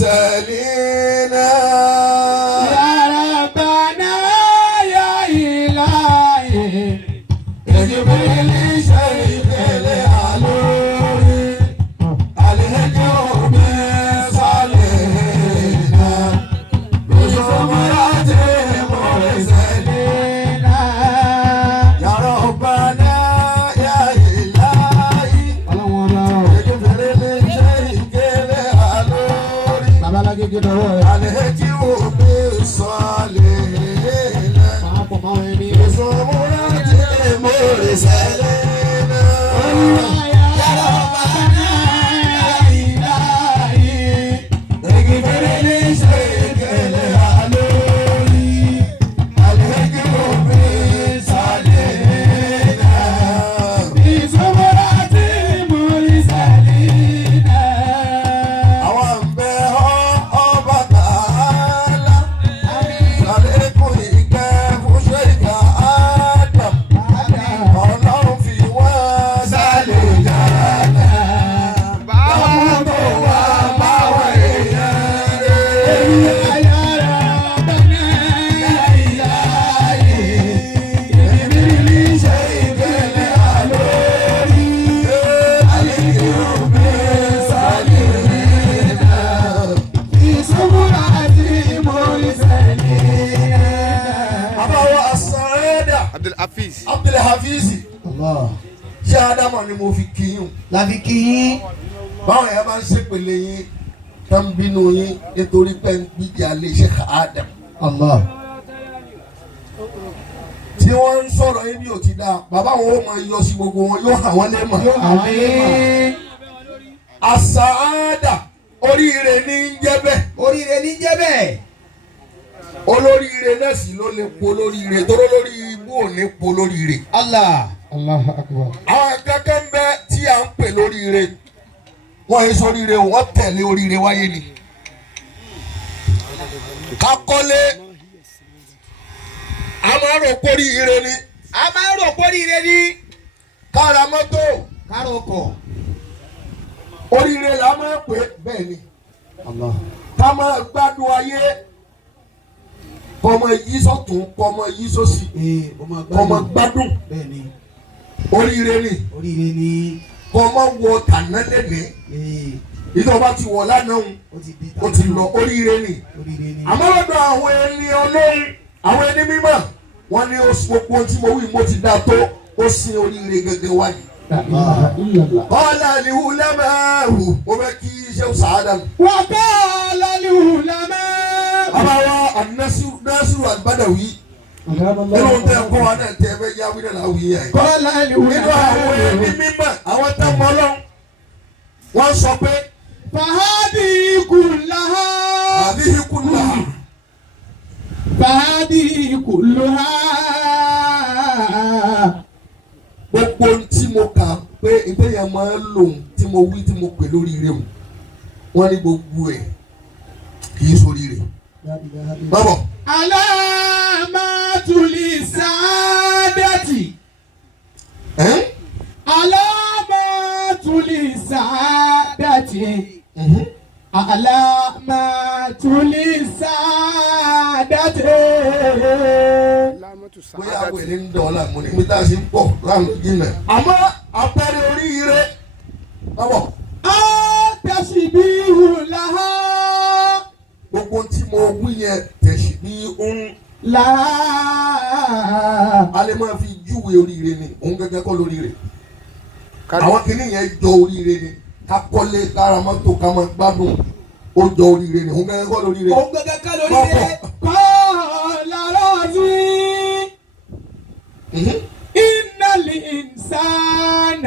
المرسلين يا ربنا يا إلهي اجب لي شيخ العلوري الهجوم صالحنا بزمرة المرسلين يا ربنا يا إلهي اجب لي شيخ العلوري الهجوم صالحنا بزمرة المرسلين يا ربنا يا إلهي اغفر لي شيخ العلوري الهجوم صالحين بزمرة المرسلين àwọn bẹ̀ ọ́ ọba tààlà ṣàlékún ìkẹ́ fún ṣèkà Adam ọlọ́run fi wọ́n sálẹ̀ yàrá báwọn tó wà báwọn èèyàn rẹ̀. يا ربنا يا إلهي اغفر لي شيخ العلوري الهجوم صالحين بزمرة المرسلين àbáwọ̀ àsọ̀rẹ́dà Abdulhafiz. Abdulhafiz ṣé Ádámù ni mo fi kí yín láfi kí yín. báwọn yẹn bá ń ṣépele yín tó ń bínú yín nítorí pé ń gbígbé alẹ́ Sheikh Adam Allah. tí wọ́n ń sọ̀rọ̀ yín bí ò ti dáa bàbá wọn ó máa yọ sí gbogbo wọn yóò hàn wọ́n lé mọ̀. Àmín. àsàádà oríire ní í jẹ́ bẹ́ẹ̀ Oríire ní jẹ́ bẹ́ẹ̀. olóríire náà sì ló lè po olóríire tóró lórí ibú ò ní po olóríire. Allah. Allahu Akbar. àwọn kankan ń bẹ tí à ń pè lóríire wọ́n yé sóríire wọ́n tẹ̀lé oríire wáyé ni. kakọ́lé a máa rò kóríire ni A máa ń rò póríire ní. kára mọ́tò Kárò kọ̀. oríire la máa pè bẹ́ẹ̀ ni Allah. ká máa gbádùn ayé kọ́mọ yí sọ́tún kọ́mọ yí sósì Ọmọ kọ́mọ gbádùn Bẹ́ẹ̀ ni. oríire ni Oríire ní. kọ́mọ wọ tànálẹ́lẹ́ ìjọba ti wọ̀ lánàá Ó ti di ó ti lọ oríire ni. Oríire ní. àmọ́ lọ́dọ̀ àwọn ẹni ọlọ́run àwọn ẹni mímọ́ wọ́n ní oṣù gbogbo tí mo wí mo ti dá tó ó sin oríire gẹ́gẹ́ wá ní. La ilaha illallah. ọ̀là àlìhù lẹ́mẹ̀ẹ́hù mo fẹ́ kí iṣẹ́ sàádà mi. وقال العلماء bàbá wa Nasiru Al-Badawi nínú tẹ kọ́ wa náà tẹ ẹ fẹ́ yá wí náà láwùí yẹn. قال nínú àwọn ẹni العلماء mímọ́ àwọn tẹ́ mọ́ lọ́wọ́ wọ́n sọ pé فهذه كلها àbí hikùnlá فهذه كلها gbogbo tí mo kà pé ìtẹ̀yẹ̀ máa ń lò tí mo wí tí mo pè lórí rẹ̀ o wọ́n ní gbogbo ẹ̀ kì í sórí rẹ̀. bábọ̀ علامات للسعادة علامات للسعادة علامات للسعادة bóyá àwọn ènìyàn ń dọ̀ọ́lá mo ní ibi tá a ṣe ń pọ̀ láàrín jìnnà. àmọ́ àpẹẹrẹ oríire bábọ̀ التشبيه لها gbogbo tí mo wí yẹn tẹ̀sí bí ń لها a lè máa fi júwe oríire ni òun gẹ́gẹ́ kọ́ lóríire. àwọn kìíní yẹn jọ oríire ni ká kọ́lé kára mọ́tò ká máa gbádùn ó jọ oríire ni òun gẹ́gẹ́ kọ́ lóríire. Òun gẹ́gẹ́ ká lóríire. قال رازي إن الإنسان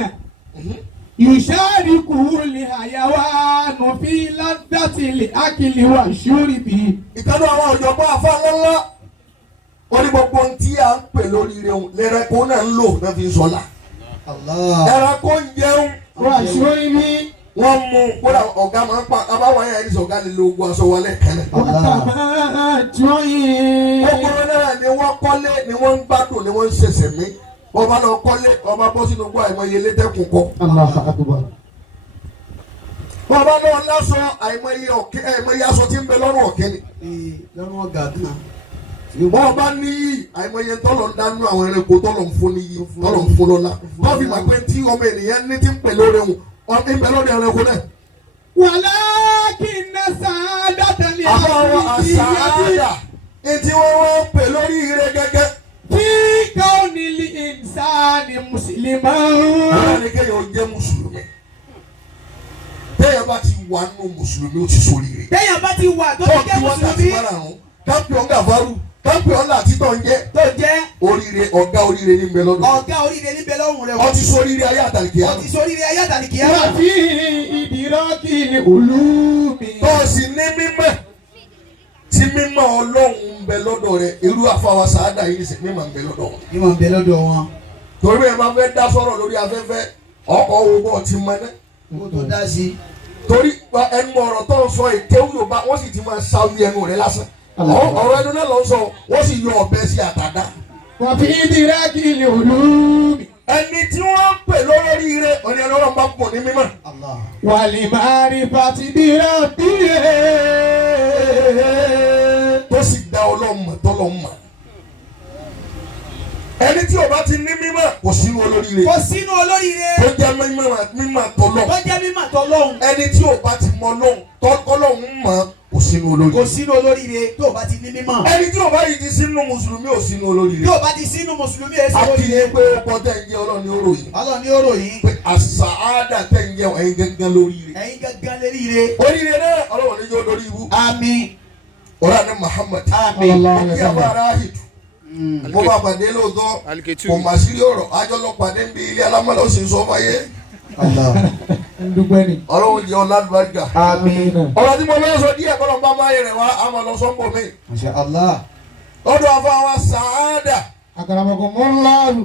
يشاركه الحيوان في لذة الأكل والشرب. ìkànnì àwọn ọ̀jọ̀gbọ́n afáńlọ́lá ó ní gbogbo ohun tí à ń pè lóríire òun lẹ́rẹ̀kọ́ náà ń lò náà fi ń sọ́lá. Allah. ẹranko ń jẹun والشرب wọ́n mú kódà ọ̀gá máa ń pa abáwọn ayé àyíṣẹ́ ọ̀gá lè lo ogun aṣọ wọlé kẹlẹ̀. والتمتع. gbogbo náà ni wọ́n kọ́lé ni wọ́n ń gbádùn ni wọ́n ń ṣẹ̀ṣẹ̀ mí ọba lọ kọ́lé ọba bọ́ sínú gbọ́ àìmọye létẹ́kùn kọ́. الله أكبر. bàbá náà lásọ àìmọye aṣọ tí ń bẹ lọ́rùn ọ̀kẹ́ ni. lọ́rùn ọ̀gá kan. wọ́n bá ní àìmọye tọ́lọ̀ ń dánú àwọn ẹranko tọ́lọ̀ ń fún níyì tọ́lọ̀ ń fún lọ́lá wọ́n fi máa pé tí ọmọ ènìyàn ní ti ń pè lórí wọn ń bẹ lórí ẹranko náà. walakinna sa'adatal àwọn àṣàádà etí wọ́n ń pè lórí ire gẹ́gẹ́. fi kaunil insani musliman. wọ́n ní kéèyàn jẹ́ mùsùlùmí. téèyàn bá ti wà nínú mùsùlùmí ó ti sórí ire. téèyàn bá ti wà tó ti jẹ́ mùsùlùmí. kápẹ́ọ̀n gàfárù kápẹ́ọ̀n láti tó ń jẹ́. tó jẹ́. oríire ọ̀gá oríire ní bẹ lọ́dọ̀. ọ̀gá oríire ní bẹ lọ́rùn rẹ̀. ó ti sóríire ayé àtàlìkìyà. ó ti sóríire ayé àtàlìkìyà. wà fi idrakil ulumi. tó o sì ní mímọ́ tí mímọ́ ọlọ́run ń bẹ lọ́dọ̀ rẹ̀ irú àfàwà sàádà yìí sì mímọ́ ń bẹ lọ́dọ̀ wọn. mímọ́ ń bẹ lọ́dọ̀ wọn. torí ẹ máa fẹ́ dá sọ̀rọ̀ lórí afẹ́fẹ́ ọkọ̀ owó bọ̀ ti mọ náà. kó tó dá sí. torí ẹnu ọ̀rọ̀ tó ń sọ èkéwù Yorùbá wọ́n sì ti máa ṣáwí ẹnu rẹ̀ lásán. ọ̀rọ̀ ẹnu náà lọ sọ wọ́n sì yọ ọ̀bẹ sí àtàdá. wà fi idrakil ulumi. ẹni tí wọ́n ń pè lórí ire ọ̀nà ẹni ọlọ́run bá pọ̀ ní mímọ́. wal ma'rifati bi rabbihi. tó sì dá ọlọ́run mọ̀ tọ́lọ́run mọ̀. ẹni tí ó bá ti ní mímọ́ kò sínú olóríire. kò sínú olóríire. tó jẹ́ mímọ́ tọ́lọ́run. tó jẹ́ mímọ́ tọ́lọ́run. ẹni tí ó bá ti mọ Ọlọ́run tọ́lọ́run mọ̀ kò sínú olóríire. kò sínú olóríire tó bá ti ní mímọ́. ẹni tí ó bá yìí ti sínú mùsùlùmí ò sínú olóríire. tó bá ti sínú mùsùlùmí ẹ̀ sí olóríire. àti pé ọkọ tẹ̀ ń jẹ́ Ọlọ́run ní oròyìn. Ọlọ́run ní oròyìn. pé àṣàádà tẹ̀ ń jẹ́ ẹ̀yin gángan lóríire. ẹ̀yin gángan léríire. oríire náà Ọlọ́run ní yóò lórí ibú. àmín. ọ̀rọ̀ àná Muhammad. àmín. kí a bá ara hìtù. mo bá pàdé lóòótọ́ kò mà sí ọ̀rọ̀ ajọ́lọ́pàdé ń bí ilé alámọ̀lá ó sì ń sọ fáyé. ndúgbẹ́ ni. Ọlọ́run jẹ́ ọ̀làdùbáríkà. àmín. ọ̀rọ̀ tí mo fẹ́ sọ díẹ̀ kọ́ ló ń bá máa yẹ rẹ̀ wá àmọ́ lọ sọ́ńpọ̀ mi. Masha Allah. lọ́dọ̀ afáwa sàádà. akramakumullah.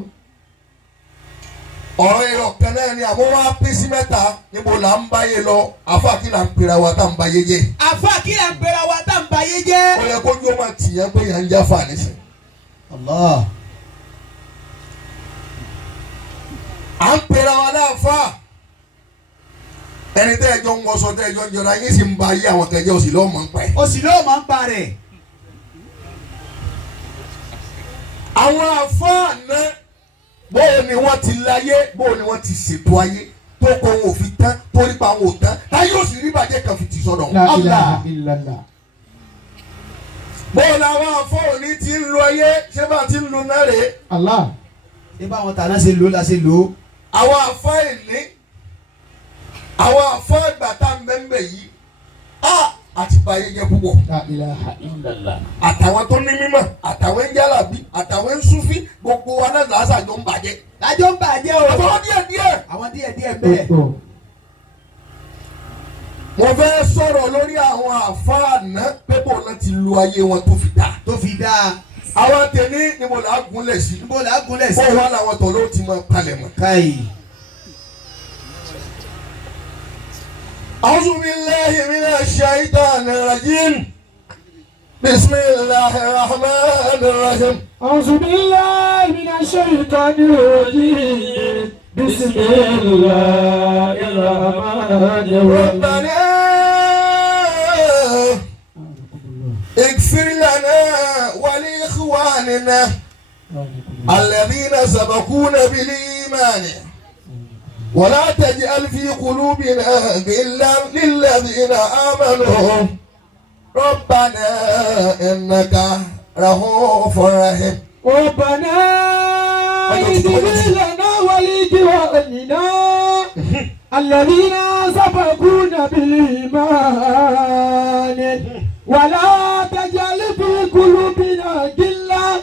ọ̀rọ̀ ẹ̀rọ kan náà ni àmọ́ wá pín sí mẹ́ta níbo là ń báyé lọ àfa kí là ń pera wa tá ń báyé jẹ́. àfa kí là ń pera wa tá ń báyé jẹ́. ó yẹ kó jó máa tì yẹn pé yẹn ń já fà nísìn. Allah. à ń pera wa náà fà ẹni tẹ́ ẹjọ́ ń wọṣọ tẹ́ ẹjọ́ ń jọra yín sì ń ba ayé àwọn kẹjọ òsì lọ́wọ́ máa ń pa ẹ̀. òsì lọ́wọ́ máa ń pa rẹ̀. àwọn àfáà náà bóò ni wọ́n ti láyé bóò ni wọ́n ti ṣètò ayé tó kọ́ wọn ò fi tán torí pa wọn ò tán táyé òsì rí bàjẹ́ kan fi ti sọ́dọ̀. la ilaha illallah. bóò làwọn àfáà òní ti ń lo ayé ṣé bá ti ń lo náà rèé. Allah. ṣé báwọn tàná ṣe lò ó la ṣe lò ó. àwọn àfáà ìní àwọn àfáà ìgbà tá ń bẹ́ẹ̀ yìí àti báyé jẹ́ púpọ̀. la ilaha illallah. àtàwọn tó ní mímọ̀ àtàwọn ń jálàbí àtàwọn ń súnfí gbogbo wa náà làásàjọ ń bàjẹ́. lájọ ń bàjẹ́ o. àtàwọn díẹ̀. àwọn díẹ̀ bẹ́ẹ̀. mo fẹ́ sọ̀rọ̀ lórí àwọn àfáà náà pépò náà ti lu ayé wọn tó fi dáa. tó fi dáa. àwọn tèmi ni mo là á gúnlẹ̀ sí. níbo là á gúnlẹ̀ sí. bó wà láwọn tọ̀ ló ti máa palẹ̀ mọ́. káyì. أعوذ بالله من الشيطان الرجيم بسم الله الرحمن الرحيم أعوذ بالله من الشيطان الرجيم بسم الله الرحمن الرحيم ربنا اغفر لنا ولإخواننا الذين سبقونا بالإيمان ولا تجعل في قلوبنا غلا للذين آمنوا ربنا إنك رؤوف رحيم ربنا اغفر لنا ولإخواننا الذين سبقونا بالإيمان ولا تجعل في قلوبنا غلا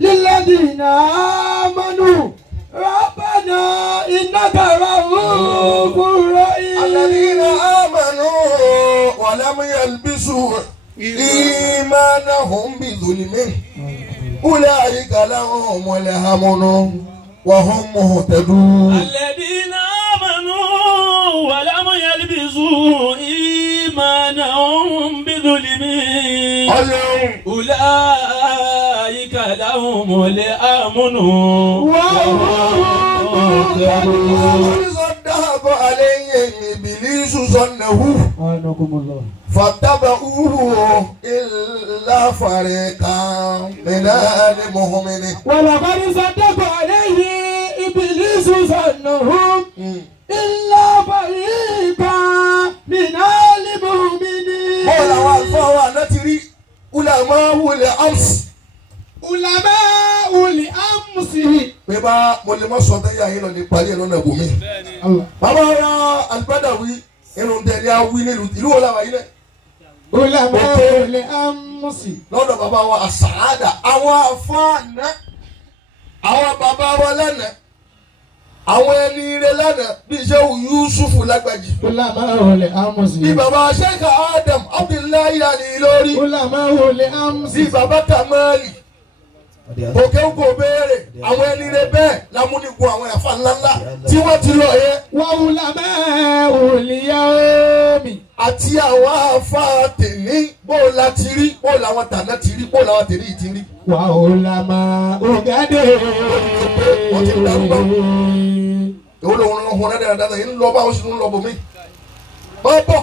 للذين آمنوا ربنا إنك رؤوف رحيم الذين آمنوا ولم يلبسوا إيمانهم بظلم أولئك لهم الأمن وهم مهتدون الذين آمنوا ولم يلبسوا إيمانهم بظلم أولئك لهم الأمن وهم مهتدون صدق عليهم إبليس ظنه Anakumullah. فاتبعوه إلا فريقا من المؤمنين. ولقد صدق عليه إبليس ظنهم إلا فريقا من المؤمنين. bọ́ọ̀lù àwọn àlùfáà wa náà ti rí ulama wulẹ̀ ams. علماء الأمس. pé bá mo lè má sọ tẹ́yà yín lọ lè parí ẹ̀ lọ́nà ìbòmí. bàbá wa Al-Badawi irun tẹ̀lé awí nílùú ìlú wo làwọn yìí lẹ̀. علماء الأمس. lọ́dọ̀ bàbá wa àsàádà àwọn afáàná àwọn bàbá wa lánàá àwọn ẹni ire lánàá bí Ṣéhù Yúsúfù Lágbàjì علماء الأمس. bí bàbá Sheikh Adam Abdullahi Al-Ìlọrí علماء الأمس. bí bàbá Kamali òkè ń kò béèrè àwọn ẹni ire bẹ́ẹ̀ lámúnigun àwọn ẹ̀fà ńláńlá tí wọ́n ti lọ yẹ وعلماء اليوم. àti àwọn àfa tèní bó la ti rí bó làwọn tàná ti rí bó làwọn tèní yìí ti rí. وعلماء غد. èwo lòun ń hun rẹ́dẹ̀ dáadáa yìí ń lọ bá oṣù ń lọ bòmí. bọ́bọ̀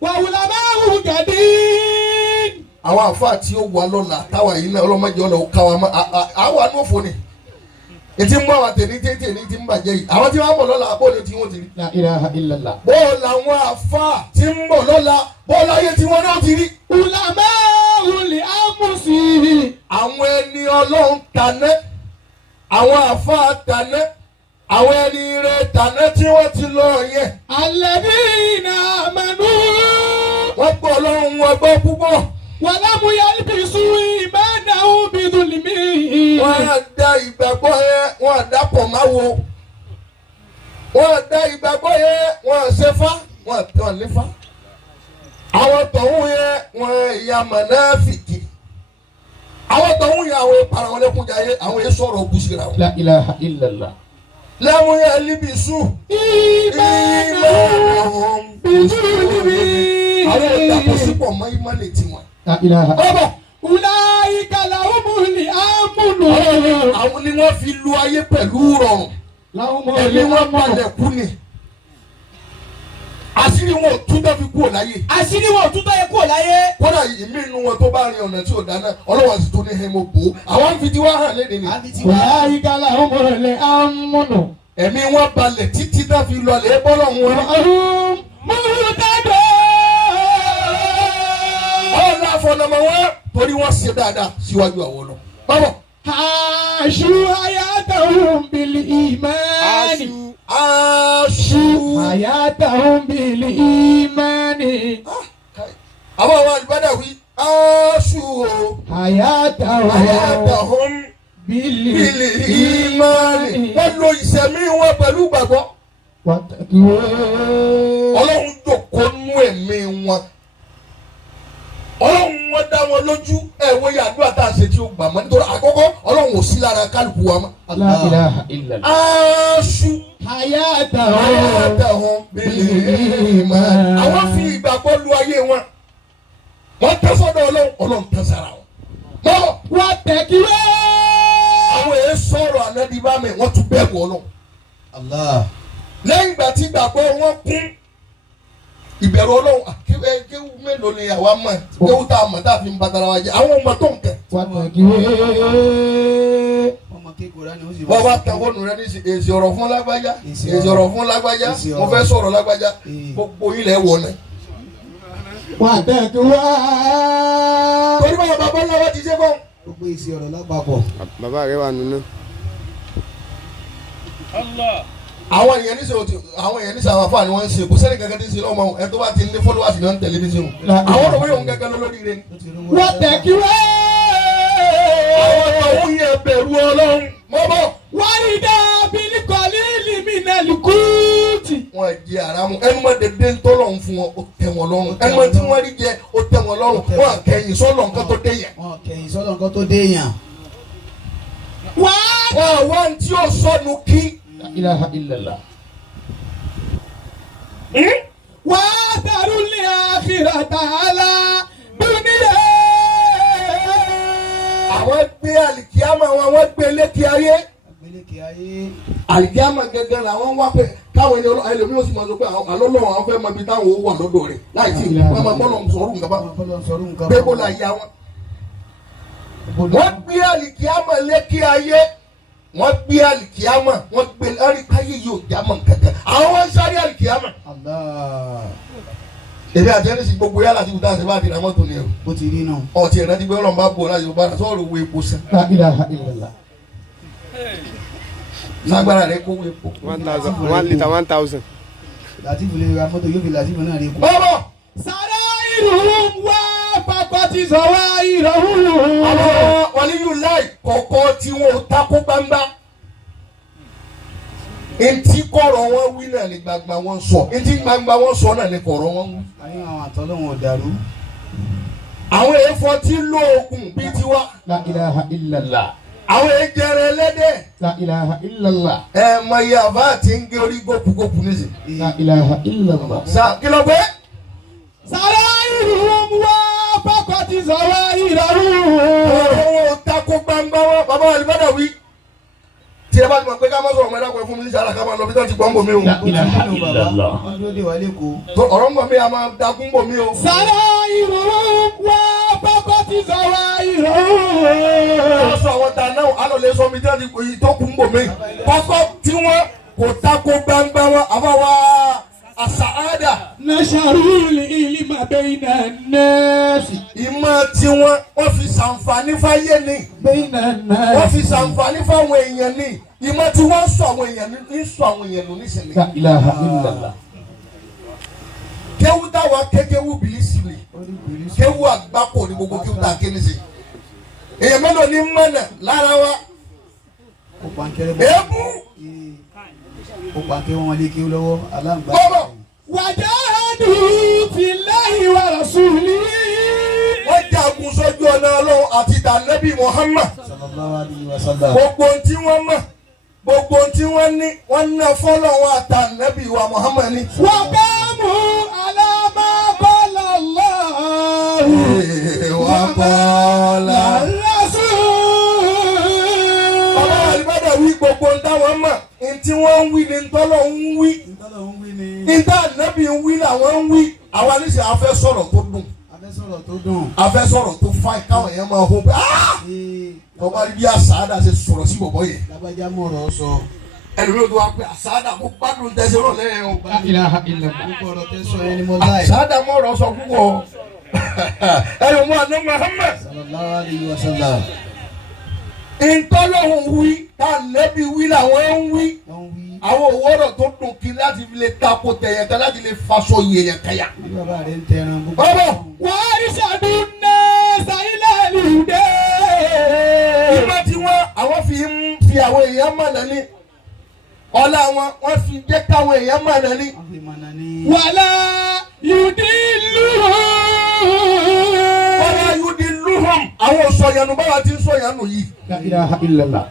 وعلماء غد. àwọn àfa tí ó wà lọ́la táwa yìí náà ọlọ́mọdé ọ̀nà òkà wa mọ́ àwọn àánú òfò ni. ètí ń bọ́ àwọn tèní tèní tí ń bàjẹ́ yìí àwọn tí wọ́n bọ̀ lọ́la bóòlù tí wọ́n ti rí. لا إله إلا الله. bóòlù àwọn àfa tí ń bọ̀ lọ́la bóòlù ayé tí wọ́n náà ti rí. علماء الأمس. àwọn ẹni ọlọ́run tàná àwọn àfa tàná àwọn ẹni ire tàná tí wọ́n ti lọ yẹn. الذين آمنوا wọ́n gbọ́ ọlọ́run wọn gbọ́ púpọ̀. ولم يلبسوا إيمانهم بظلم. wọ́n á da ìgbàgbọ́ yẹn wọ́n á dàpọ̀ máa wo. wọ́n á da ìgbàgbọ́ yẹn wọ́n á ṣẹ́fá wọ́n á tẹ̀ nífá. àwọn tọ̀hún yẹn wọ́n ìyá mọ̀nàfìkì. àwọn tọ̀hún yẹn àwọn ìpara wọn lẹ́kùnjà yẹn àwọn yẹn sọ̀rọ̀ ògùsìrà wọn. لا إله إلا الله. lẹ́mú yẹn líbi sùn. إيمانهم بظلم. àwọn ìdàpọ̀sípọ̀ mọ́ ìmọ̀lẹ̀ tiwọn. لا إله. bọ́bọ̀ أولئك لهم الأمن. àwọn ni wọ́n fi lu ayé pẹ̀lú rọrùn. لهم ẹ̀mí wọn الأمن. balẹ̀ kú ni. àṣírí wọn ò tún dábí kúrò láyé. àṣírí wọn ò tún tọ́yẹ kúrò láyé. kódà ìmí inú wọn tó bá rin ọ̀nà tí ò dáná ọlọ́wọ́ sì tó ní hẹ́mọ́ bò ó. àwọn fi ti wá hàn léde ni. àbí tí wàá. أولئك لهم الأمن. ẹ̀mí wọn balẹ̀ títí tá fi lọlẹ̀ bọ́lọ̀ wọn. وهم مهتدون. ọ̀la àfọ̀nàmọ̀ wọn torí wọ́n ṣe dáadáa síwájú àwọn lọ. báwọ̀. عاشوا حياتهم بالإيمان. aṣù. حياتهم بالإيمان. àwọn Al-Badawi aṣù o. حياتهم ayatahum bílì ìmánì. wọ́n lo ìṣẹ̀mí wọn pẹ̀lú ìgbàgbọ́. وتقوى. ọlọ́run jòkó nú ẹ̀mí wọn. ọlọ́run wọn dá wọn lójú ẹ̀wọ́ yàdúrà tá a ṣe tí ó gbà mọ́ nítorí àkọ́kọ́ ọlọ́run ò sí lára kálukú wa mọ́. لا إله إلا الله. aṣù. حياتهم ayatahum bílì ìmánì. àwọn fi ìgbàgbọ́ lu ayé wọn. wọ́n tẹ́ sọ́dọ̀ ọlọ́run ọlọ́run tẹ́ sára wọn. mọ́ وتقوى. àwọn èyí sọ̀rọ̀ ànádi bá mi wọ́n tún bẹ́ẹ̀ wọ̀ ọlọ́run. Allah. lẹ́yìn ìgbà tí ìgbàgbọ́ wọn kún ìbẹ̀rù ọlọ́run kéwù mélòó ni àwa mọ̀ kéwù tá a mọ̀ tá a fi ń batara wa jẹ́ àwọn ọmọ tó ń kẹ́. وتقوى. ọmọ kékeré ni ó sì wọ́n bá tẹ fóònù rẹ ní èsì ọ̀rọ̀ fún lágbájá èsì ọ̀rọ̀ fún lágbájá èsì mo ọ̀rọ̀. fẹ́ sọ̀rọ̀ lágbájá gbogbo ilẹ̀ wọ̀ náà. وتقوى. torí báwọn bàbá ńlá wa ti ṣe fún. gbogbo èsì ọ̀rọ̀ lápapọ̀. bàbá rẹ wà nínú. àwọn èèyàn ní sèwọ́n àwọn èèyàn ní sèwọ́n àfáà ni wọ́n ń ṣe kò sẹ́ni kankan tí ń ṣe lọ́wọ́ ẹ̀ tó bá ti ní followers ní wọ́n tẹ̀lé ní sèwọ́n. àwọn ọ̀dọ́ wọ́n yóò ń gẹ́gẹ́ lórí rẹ̀. وتقوى. àwọn ọ̀hún yẹn bẹ̀rù ọlọ́run mọ́bọ̀. ورد بالقليل من القوت. wọn jẹ aramu ẹnu ma dẹdẹ ntọlọ fún wọn o tẹ́ wọn lọ́rùn ẹnu ma tí wọn rí jẹ o tẹ́ wọn lọ́rùn wọn kẹyìn sọlọ nǹkan tó dé yẹn. wọn kẹyìn sọ́dọ̀ nǹkan tó dé yàn. wọn wá tí o sọnù kí. لا إله إلا الله. وآثروا الآخرة على دنيا. àwọn gbé alikiyama wọn gbé létí ayé agbélékè ayé. alikiyama gẹ́gẹ́ làwọn wá pé táwọn ẹlòmíràn sì máa sọ pé àlọ́lọ́wọ́ àwọn fẹ́ mọ ibi táwọn owó wà lọ́dọ̀ rẹ̀ láì tí wọ́n máa bọ́lọ̀ sọ̀rọ̀ nǹkan bá bẹ́ẹ̀ bó la yá wọn. wọ́n gbé àlìkíámà lékè ayé wọ́n gbé àlìkíámà wọ́n gbé láríkáyé yóò jámọ̀ kankan àwọn wọn sáré àlìkíámà. èmi àti ẹni sì gbogbo yàrá tí mo dá sí bá ti ra mọ́tò ni o. ó ti rí náà. ọtí ẹ̀rọ ti gbé ọlọ́run bá bọ̀ láti yorùbá náà sọ̀rọ̀ owó epo sàn. lágbára rẹ kó owó epo. 1 litre 1000. Latifu lè ra mọ́tò yóò fi Latifu náà rí kú. bọ́bọ̀. sàrà ìrùn wá pápá ti sọ̀rọ̀ ìrọ̀rùn. àwọn wàlíyù láì kọ̀ọ̀kan tí wọn ò takò gbangba. Ntí kọ̀rọ̀ wọn wí náà ni gbangba wọn sọ. Ntí gbangba wọn sọ náà ni kọ̀rọ̀ wọn wí. ayé àwọn àtọ́lọ́wọ̀n ò dàrú. àwọn èèfọ́ tí lóògùn bíi tiwa. La ilaha illallah. àwọn èjẹrẹ ẹlẹ́dẹ̀. La ilaha illallah. mọ iye àbá àti ń gé orí gópugópu nísìnyí. La ilaha illallah. sa kí ló gbé. sàrà ìrùn wá pápá ti sọ̀rọ̀ ìrọ̀rùn. ọ̀rọ̀ tako gbangba wọn bàbá alibada wí. tí ẹ bá ti mọ̀ pé ká má sọ̀rọ̀ ọmọ ẹ̀dá kan fún mi ní sàrà ká máa lọ bí wọ́n ti gbọ́ ń bò mí o. La ilaha illallah. wọ́n dúró dé wa lẹ́kọ̀ọ́. ọ̀rọ̀ ń bọ̀ mí a máa dakún bò mí o. sàrà ìrùn wá pápá ti sọ̀rọ̀ ìrọ̀rùn. wọ́n sọ àwọn ta náà alọ̀ lè sọ mi tí wọ́n ti kò yí tó kún bò mí. kọ́kọ́ tí wọ́n kò tako gbangba wọn àbá wa àṣàádà. nasharul ilma bayna an-nas. ìmọ̀ tí wọ́n fi ṣàǹfààní fáyé ni. bayna an-nas. wọ́n fi ṣàǹfààní fáwọn èèyàn ni. ìmọ̀ tí wọ́n sọ àwọn èèyàn ní sọ àwọn èèyàn nù nísìnyí. La ilaha illallah. kéwú táwa kékéwú bìlísì ni kéwú àgbákò ní gbogbo kéwú tá a ké nísìnyí. èèyàn mélòó ní mọ̀nà lára wa. ó pàǹkẹ́rẹ́ bọ́. èébú. ó pàǹkẹ́ wọn lé kí ó lọ́wọ́ aláǹgbá. bọ́bọ̀. wajahadu fillahi wa rasulihi. wọ́n jagun sójú ọ̀nà ọlọ́run àti tànẹ́bí Muhammad. sallallahu alaihi wasallam. gbogbo tí wọ́n mọ̀ gbogbo tí wọ́n ní wọ́n ná fọ́lọ́run àtànẹ́bí wa Muhammad ni. wa qamu ala ma qala Allah. wà á bọ́ la. bàbá àlùbádà wí gbogbo ń táwọn mọ̀ ntí wọ́n ń wí ni ntọ́lọ́ ń wí. ntá ànábì ń wí làwọn ń wí. àwa níṣẹ́ afẹ́ sọ̀rọ̀ tó dùn. afẹ́sọ̀rọ̀ tó dùn. afẹ́ sọ̀rọ̀ tó fáì káwọn èèyàn máa hó pé tọ́ba bí àsáádà ṣe sọ̀rọ̀ sí bọ̀bọ̀ yẹn. lábàjá mọ̀rọ̀ sọ. ẹlòmíràn tó wá pé àsáádà mo gbádùn tẹ̀sí rọ̀ lẹ́yìn o. La ilaha illallah. gbogbo ọ̀rọ̀ tẹ́ sọ yẹn ni mo láì. àsáádà mọ̀rọ̀ sọ púpọ̀ ẹ̀rọ mu àná Muhammad. sallallahu alaihi wasallam. ntọ́lọ́hún wí tànẹ́bí wí làwọn ń wí. wọ́n wí. àwọn òwúrọ̀ tó dùn kí láti fi lè tako tẹ̀yẹ̀ kan láti lè faṣọ yẹ̀yẹ̀ kẹyà. bí bàbá rẹ̀ ń tẹran gbogbo. bọ́bọ̀ warishadu nasa ila al-huda. ìmọ̀ tí àwọn fi ń fi àwọn èèyàn mọ̀nà ní ọlá wọ́n fi jẹ́ káwọn èèyàn mọ̀nà ní. wọ́n fi mọ̀nà ní. wala yudilluhum. wọ́n yóò di lúhùm àwọn sọ̀yànù báwa ti ń sọ̀yànù yìí. La ilaha illallah.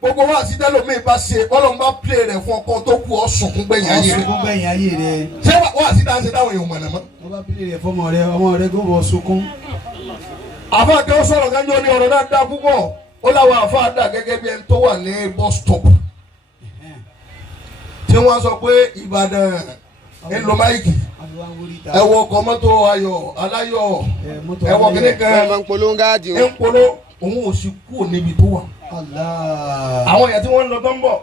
Gbogbo wa àti dẹ́lómi bá ṣe ọlọ́run bá pè rẹ̀ fún ọkọ tó kú ọ̀sùnkún gbẹ̀yìn ayé rẹ̀. ọ̀sùnkún gbẹ̀yìn ayé rẹ̀. ṣé wà á sí dáhùn táwọn èèyàn mọ̀nà mọ́. wọ́n bá pèlè rẹ̀ fọmọ rẹ̀ ọmọ rẹ̀ kó bọ̀ sunkún. àfa akẹ́wọ́ sọ̀rọ̀ kájọ́ ní ọ̀rọ̀ dáadáa púpọ̀ ó láwọn àfa àdá gẹ́gẹ́ bí ẹni tó wà ní bus stop. tí wọ́n sọ pé Ìbàdàn ń lo máìkì ẹ wọ ọkọ̀ mọ́tò ayọ̀ aláyọ̀ ẹ wọ kíní kan ń polówó gáàdì o. ń polo òun ò sì kú níbi tó wà. àwọn èèyàn tí wọ́n ń lọ tó ń bọ̀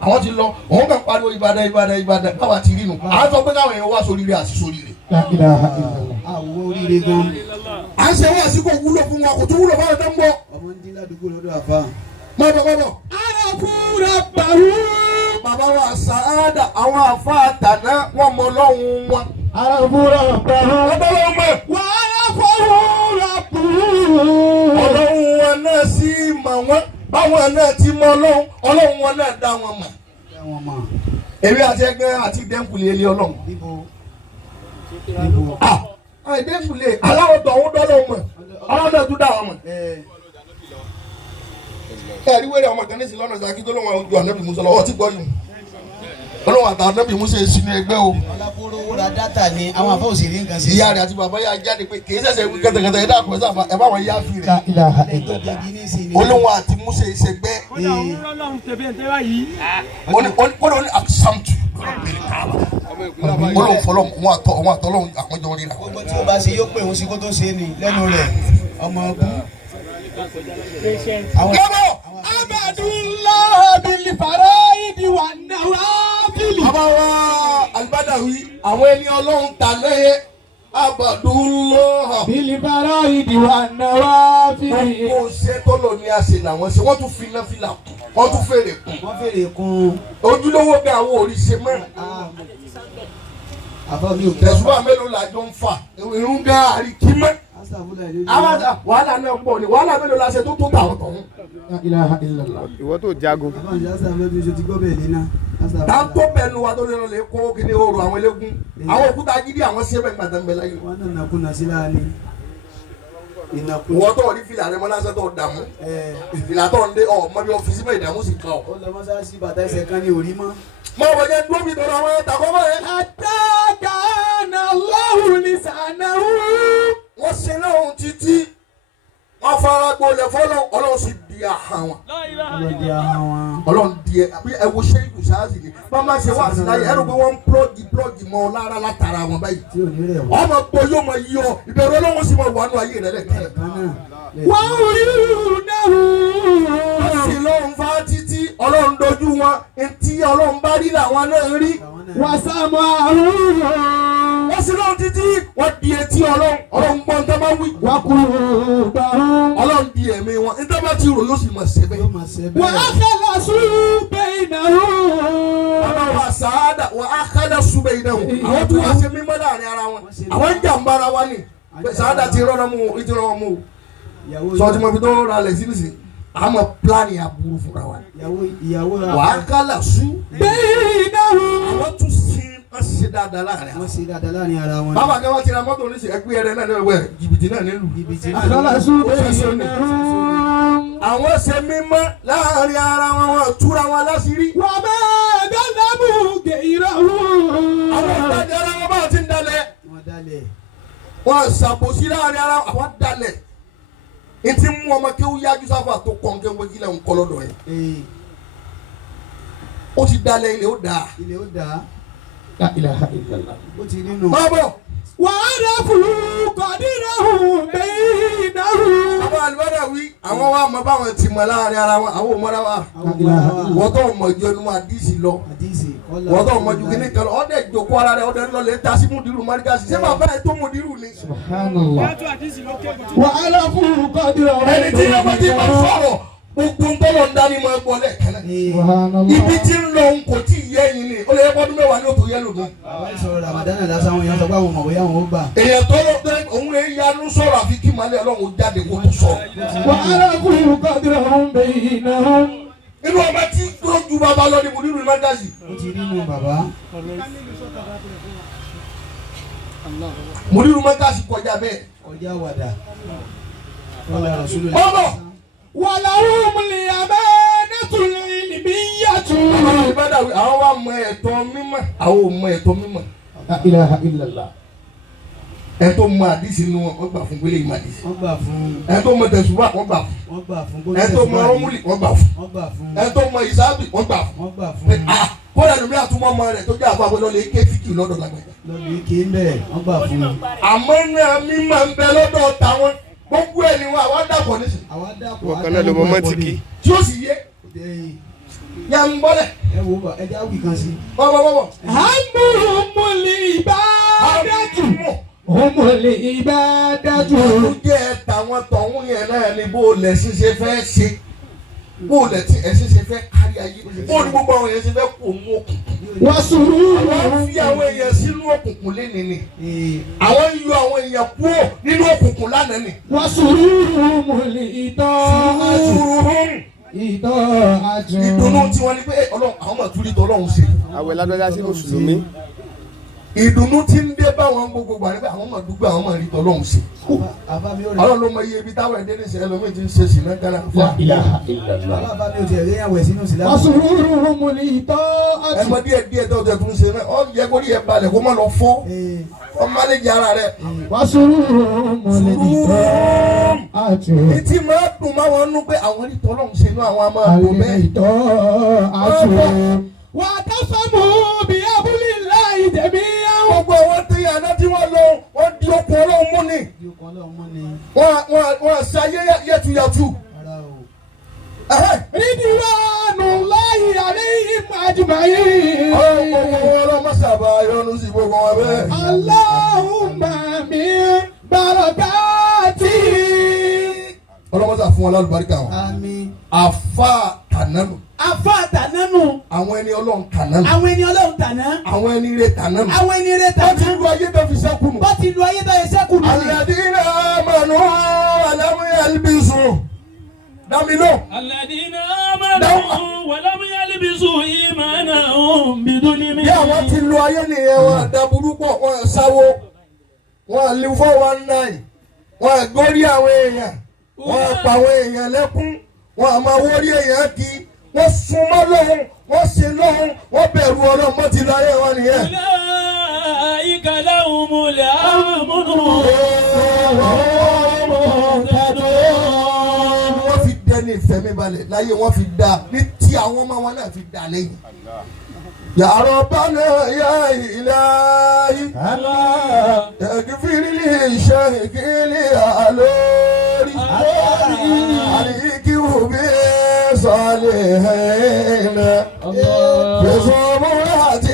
àwọn ti lọ òun kàn pariwo Ìbàdàn Ìbàdàn Ìbàdàn káwa ti rí nu à ń sọ pé káwọn èèyàn wá sóríire àti sóríire. La ilaha illallah. àwọ̀ oríire gan. à ń ṣe wá sí kò wúlò fún wa kò tó wúlò fáwọn tó ń bọ̀. ọmọ ń dín ládùúgbò lọ́dọ̀ àfa. mọ́bọ̀. arafu rabbahu. bàbá wa Sàádà àwọn àfa àtàná wọn mọ Ọlọ́run wọn. arafu rabbahu. Ọlọ́run mọ̀. wa arafahu rabbuhu. Ọlọ́run wọn náà sì mọ̀ wọ́n báwọn náà ti mọ Ọlọ́run wọn náà dá wọn mọ̀. wọn mọ̀. èmi àti ẹgbẹ́ àti dẹ́kùlé ilé Ọlọ́run. níbo. dẹ́kùlé aláwọ̀ tó ń dọ́lọ́ mọ̀ Ọlọ́run náà tún dá wọn mọ̀. ẹ̀rí wẹ́rẹ́ ọmọ kan ní sí lọ́nà ìsàkí tó lọ́wọ́ ojú ànábì Mùsá lọ́wọ́ tí gbọ́ yìí. ọlọ́run àtàwọn anábì Musa sínú ẹgbẹ́ o. ọlábóró ra dátà ni àwọn àfọ òsèré nǹkan ṣe. ìyá rẹ̀ àti bàbá yà jáde pé kì í ṣẹ̀ṣẹ̀ wí kẹtẹkẹtẹ ẹ dákun ẹ bá wọn yá fi rẹ̀. olóhùn àti Musa ìṣẹ̀gbẹ́. kódà ó ní àkísàmùtù olóhùn fọlọ́ wọn àtọ́lọ́hùn àkọ́jọ rírà. gbogbo tí o bá ṣe yóò pè òun sí kó tó ṣe é ni lẹ́nu rẹ̀ ọmọ ọgbọ́n. Abadullah bil faraidi wan nawafil. Bàbá wa Al-Badawi àwọn ẹni ọlọ́run ta lẹ́yẹ Abadullah bil faraidi wan nawafil. Gbogbo ṣe tó lò ní àṣẹ làwọn ṣe wọ́n tún fi iná fìlà kún wọ́n tún fèrè kún. wọ́n fèrè kún. Ojúlówó bí àwọn òrìṣẹ́ mọ́. àbá mi ò kí. Tẹ̀sùbà mélòó la jọ ń fà irun gaari kí mọ́. Wàhálà náà pọ̀ ni wàhálà mélòó la ṣe tó tó tàwọn tọ̀hún. ìwọ tó jagun. Tá tó bẹnu wa tó lè kó kíní oru àwọn eléégún àwọn òkúta gidi àwọn ṣẹ́ bẹ́ẹ̀ gbàdán bẹ́ẹ̀ láyé. wọ́n náà nàkúnà sí láàrin. Wọ́n tó rí fìlà rẹ mọ́ lásán tó dààmú ìfìlà tó ń dé ọ̀ mọ́ bí ọ́fíìsì mọ́ ìdààmú sì kàn ọ́. ó lọ mọ́sáàsì bàtà ẹsẹ̀ kan ní orí mọ́. Mọ wọ́n jẹ́ dúró mi tọrọ àwọn ẹ̀ta kọ́ mọ́ ẹ̀. Àtàkà náà lọ́hùn ní sànáwó. Wọ́n ṣe lóhun títí wọ́n fara gbolẹ̀ fọ́lọ́ Ọlọ́run sì di ahọ́n wọn. ọlọ́dẹ ahọ́n wọn. Ọlọ́run di ẹ wo ṣé ìkùsáàsì ni wọ́n máa ṣe wá sí láyé ẹ̀rù pé wọ́n ń plọ́gì mọ́ lára látara wọn báyìí. tí ò ní rẹ̀ wọ́n. ọmọ gbọ́ yóò mọ yí ọ ìbẹ̀rù Ọlọ́run sì mọ wàánu ayé rẹ̀ lẹ́kẹ̀ẹ́. Wọ́n rí náà. Wọ́n sì lọ́run fa títí Ọlọ́run dojú wọn etí Ọlọ́run bá rí làwọn náà rí. Wọ́n sàmọ́ àrùn. Wọ́n sì lọ́run títí wọ́n di etí Ọlọ́run gbọ́ nǹkan máa wí. Wọ́n kú gbàrún. Ọlọ́run di ẹ̀mí wọn nígbà bá ti rò yóò sì mọ̀ ṣe bẹ́ẹ̀. Wọ́n á kẹ́lá súbẹ̀ ìnáwó. Bàbá wa sàádà wọ́n á kẹ́lá súbẹ̀ ìnáwó. Àwọn tó wá ṣe mímọ́ láàrin ara wọn. Àwọn ń jàǹbá ara wa ni. Sàádà ti rọ́nà mú o ìtì rọ́nà mú o. Sọ́ọ́tì mọ̀ fi tó ra lẹ̀ sí nìsín. Àmọ́ pílánì aburú fúnra wa. Wà á kẹ́lá súbẹ̀ ìnáwó. àwọn tún sí wọ́n ṣe dáadáa láàrin wọ́n ṣe dáadáa láàrin ara wọn. bàbá kan wọ́n ti ra mọ́tò oníṣẹ́ ẹgbẹ́ ẹrẹ náà ní ẹwẹ́ jìbìtì náà nílùú. Àkàlà súbẹ̀ ìnáwó. àwọn ṣe mímọ́ láàrin ara wọn wọ́n túra wọn láṣìírí. Wọ́n bẹ́ẹ̀ dálámù gèyìràwó. àwọn ìtajà ara wọn bá ti ń dalẹ̀. wọ́n dalẹ̀. wọ́n ṣàbòsí láàrin ara àwọn dalẹ̀. etí mú ọmọ kí ó yájú sáfà tó kọ́ nǹkan wọ́n kílẹ̀ ń kọ́ lọ́dọ̀ yẹn. ó ti dalẹ̀ ilé ó dáa. ilé ó dáa. La ilaha illallah. ó ti nínú. máa bọ̀. Wàhálà fún kọ́dínàhùn bẹ́ẹ̀nàhùn. àwọn Al-Badawi àwọn wa mọ báwọn ti mọ láàrin ara wọn àwọn òmọdé wa. wọ́n tó mọ ju ẹnu àdìsí lọ. wọ́n tó mọ ju kíní kan lọ ọ̀dẹ̀ ìjòkó ara rẹ̀ ọ̀dẹ̀ ńlọlẹ̀ ta sí mùdírù márikàsì ṣé bàbá ẹ̀ tó mùdírù ni. Wàhálà fún kọ́dínàhùn. ẹni tí yóò bá ti máa sọ̀rọ̀ gbogbo ń tọ́lọ̀ ń dání máa gbọ́ lẹ́ẹ̀kan. ibi tí ń lọ ń kò tí ì yẹ ẹyin ni ó lè yẹ kọ́dún mẹ́wàá ní òtò yẹn lòdùn. àwọn ìṣòro Ramadan lásán wọn yẹn sọ pé àwọn ọmọ bóyá wọn ó gbà. èèyàn tó lọ pé òun lè yanu sọ̀rọ̀ àfi kí màálẹ̀ Ọlọ́run jáde kó tó sọ. Wàhálà fún kọ́dínàhùn bẹ́ẹ̀nàhùn. inú ọba tí tó ju bàbá lọ ni mo nínú ìmájàsì. ó ti nínú bàbá. mo nínú ìmájàsì kọjá bẹ́ẹ̀. ọjà wàdà. wọ́n lọ rọ̀ sílẹ̀. ọmọ Wàláhùn lè amánátùl ilmiyyatu. àwọn Al-Badawi àwọn wa mọ ẹ̀tọ́ mímọ́ àwọn ò mọ ẹ̀tọ́ mímọ́. La ilaha illallah. ẹ̀tọ́ mọ àdìsí nu wọn gbà fún gbélé ìmọ̀ àdìsí. wọ́n gbà fún. ẹ̀tọ́ mọ tẹ̀sùbà wọ́n gbà fún. wọ́n gbà fún. ẹ̀tọ́ mọ ọmúlì wọ́n gbà fún. wọ́n gbà fún. ẹ̀tọ́ mọ ìsáàbì wọ́n gbà fún. wọ́n gbà fún. kódà lómi àtúmọ̀ ọmọ rẹ̀ tó jẹ́ àbọ̀ àbọ̀ lọ́lẹ̀ ké fíkì lọ́dọ̀ lágbàjá. lọ́dún ike ń bẹ̀ wọ́n gbà fún. àmọ́ náà mímọ́ ń bẹ lọ́dọ̀ táwọn gbogbo ẹ̀ ni wọn àwa dàpọ̀ nísìnyí. àwa dàpọ̀ wọ́n kan náà ló mọ mọ́tìkì. tí ó sì yé yà ń bọ́lẹ̀. ẹ wo bá ẹ já wì kan sí. bọ́bọ́bọ́bọ́. Humul ibadatu. Humul ibadatu. ó jẹ́ tàwọn tọ̀hún yẹn náà ni bó lẹ̀ ṣiṣẹ́ fẹ́ ṣe bó lẹ̀ tí ẹ̀ ṣiṣẹ́ fẹ́ kárí ayé bó ní gbogbo àwọn yẹn ṣe fẹ́ kó mú òkùnkùn. Wasururu. àwọn fi àwọn èèyàn sínú òkùnkùn lé nìní. àwọn yọ àwọn èèyàn kúrò nínú òkùnkùn lánàá ni. Wasururumul ìdùnnú ìdùnnú tí wọ́n ní pé Ọlọ́run àwọn ọmọ ìtúrí tó Ọlọ́run ṣe. àwẹ̀ lágbájá sí mùsùlùmí. ìdùnnú tí ń dé báwọn gbogbo gbà nígbà àwọn máa dúpẹ́ àwọn máa rí tọ́lọ́hún sí. àbá mi ò rẹ̀ Ọlọ́run ló mọ iye ibi táwọn ẹ̀dẹ́ ní sẹ́yìn lómi ti ń ṣe sínú kánà fún wa. àbá mi ò tiẹ̀ rí ẹ̀wẹ̀ sínú sílẹ̀. وسرورهم لطاعته ẹgbẹ́ díẹ̀ tó tẹ̀ tún ṣe náà ọ yẹ kó rí ẹ balẹ̀ kó má lọ fọ́ ọ má lè jẹ ara rẹ̀. وسرورهم لطاعته etí máa dùn máa wọn nú pé àwọn rí tọ́lọ́hún ṣe inú àwọn máa dùn bẹ́ẹ̀. لطاعته واعتصموا بحبل الله جميعا gbogbo àwọn tí àná tí wọ́n lọ wọ́n di okùn Ọlọ́run mú ni ìyókù ọlọ́run mú ni. wọ́n ṣayé yẹtuyàtu. ara o. رضوان الله عليهم أجمعين ọlọ́mọ sábà yọnu sí gbogbo wọn bẹ́ẹ̀. اللهم من بركاته ọlọ́mọ sá fún wọn lálùbáríkà wọn. àmín. àfa kànánu afa tànánù. àwọn ẹni Ọlọ́run kànánu àwọn ẹni ọlọ́run tàná. àwọn ẹni ire kànánu. àwọn ẹni rẹ̀ wọ́n ti tàná. lu ayé tó fi sẹ́kù nù. bó ti lu ayé tó yẹ sẹ́kù nù. alladina amanu alam yalbisu damilo. الذين آمنوا ولم يلبسوا إيمانهم بظلم. bí àwọn ti lu ayé nìyẹn wọn àdàbùrú pọ̀ wọn sáwó wọn lu 419 wọn àgórí àwọn èèyàn wọn àpà àwọn èèyàn lẹ́kún wọn àmọ́ wórí èèyàn kí wọ́n súnmọ́ lọ́hùn wọ́n ṣe lọ́hùn wọ́n bẹ̀rù Ọlọ́run mọ́ ti lu ayé wọn nìyẹn. أولئك لهم الأمن wọ́n fi dẹni ìfẹ̀míbalẹ̀ láyé wọ́n fi dá ní tí àwọn ọmọ wọn náà fi dá lẹ́yìn. Ya Rabbana ya Ilahi yaghfir li shaykhi li alori aliki bi salihina bi zumurati